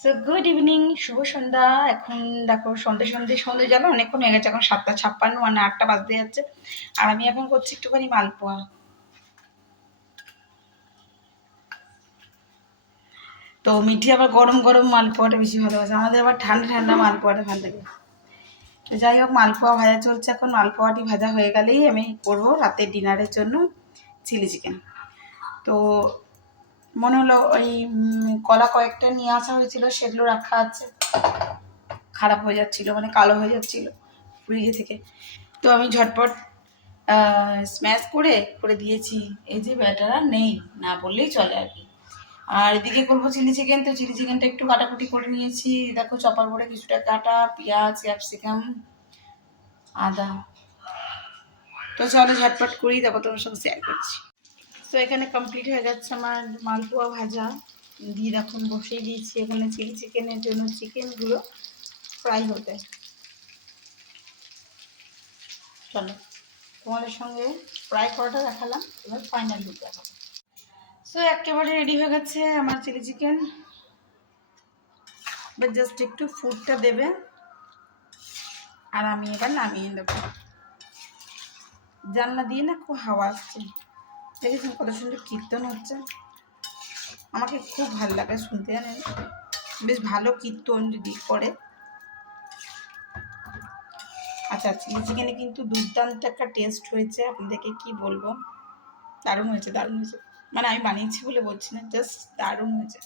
So good evening, শুভ সন্ধ্যা। এখন দেখো সন্ধে যাবে, অনেকক্ষণ হয়ে গেছে। এখন 7:56, মানে 8টা বাজতে যাচ্ছে। আর আমি এখন করছি একটুখানি মালপোয়া। তো মিঠি আবার গরম গরম মালপোয়াটা বেশি ভালোবাসে, আমাদের আবার ঠান্ডা ঠান্ডা মালপোয়াটা ভালো লাগে। তো যাই হোক, মালপোয়া ভাজা চলছে। এখন মালপোয়াটি ভাজা হয়ে গেলেই আমি করবো রাতের ডিনারের জন্য চিলি চিকেন। তো মনে হলো ওই কলা কয়েকটা নিয়ে আসা হয়েছিল, সেগুলো রাখা আছে, খারাপ হয়ে যাচ্ছিল, মানে কালো হয়ে যাচ্ছিল ফ্রিজে থেকে। তো আমি ঝটপট স্ম্যাশ করে করে দিয়েছি। এই যে ব্যাটার আর নেই, না বললেই চলে আর কি। আর এদিকে করবো চিলি চিকেন। তো চিলি চিকেনটা একটু কাটাকুটি করে নিয়েছি, দেখো চপার করে কিছুটা কাটা, পেঁয়াজ, ক্যাপসিকাম, আদা। তো চলো ঝটপট করি, তারপর তোমার সঙ্গে শেয়ার করছি। তো এখানে কমপ্লিট হয়ে যাচ্ছে আমার মালপোয়া ভাজা। দিয়ে এখন বসিয়ে দিয়েছি এখানে চিলি চিকেনের জন্য চিকেনগুলো ফ্রাই হতে। চলো তোমাদের সঙ্গে ফ্রাই করাটা দেখালাম, এবার ফাইনাল লুক দেখাবো। সো একেবারে রেডি হয়ে গেছে আমার চিলি চিকেন। এবার জাস্ট একটু ফুডটা দেবে আর আমি এবার নামিয়ে দেবো। জানলা দিয়ে না খুব হাওয়া আসছে, দেখেছেন কত সুন্দর কীর্তন হচ্ছে। আমাকে খুব ভালো লাগে শুনতে, জানেন, বেশ ভালো কীর্তন যদি করে। আচ্ছা, চিলি চিকেনে কিন্তু দুর্দান্ত একটা টেস্ট হয়েছে, আপনাদেরকে কি বলবো, দারুণ হয়েছে, দারুণ হয়েছে। মানে আমি বানিয়েছি বলে বলছি না, জাস্ট দারুণ হয়েছে।